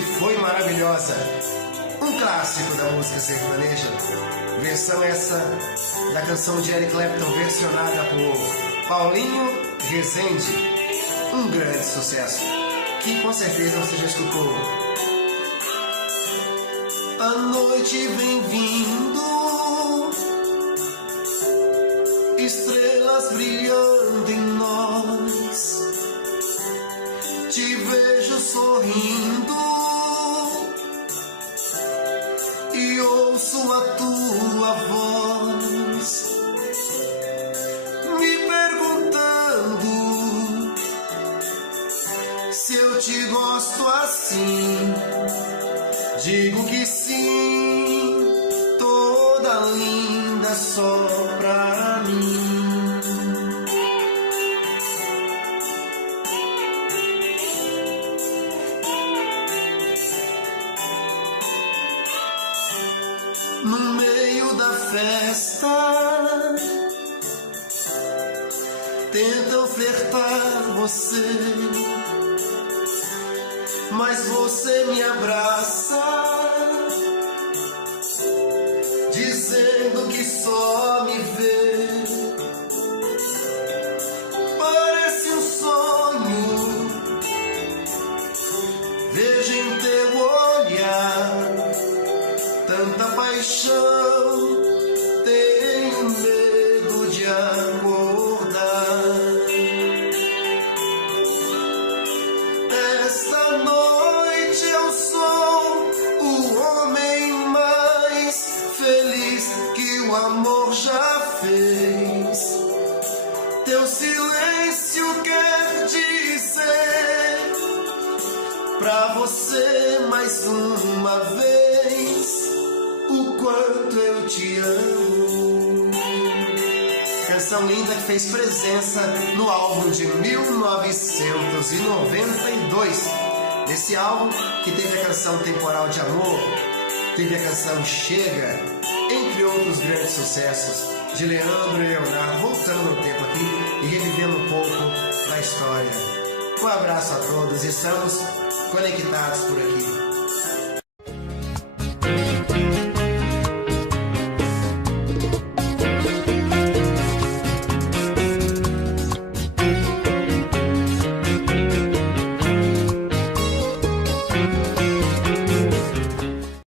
noite foi maravilhosa. Um clássico da música sertaneja. Versão essa da canção de Eric Clapton, versionada por Paulinho Rezende. Um grande sucesso, que com certeza você já escutou. A noite vem vindo, estrelas brilhando em nós. Te vejo sorrindo e ouço a tua voz, me perguntando se eu te gosto assim. Digo que sim, toda linda só pra mim. No meio da festa, tentam flertar você, mas você me abraça, dizendo que só me vê. Parece um sonho, vejo em teu olhar tanta paixão, tenho medo de acordar. Esta noite eu sou o homem mais feliz que o amor já fez. Teu silêncio quer dizer pra você mais uma vez o quanto eu te amo. Canção linda que fez presença no álbum de 1992. Esse álbum que teve a canção Temporal de Amor, teve a canção Chega, entre outros grandes sucessos de Leandro e Leonardo, voltando no tempo aqui e revivendo um pouco da história. Um abraço a todos, estamos conectados por aqui.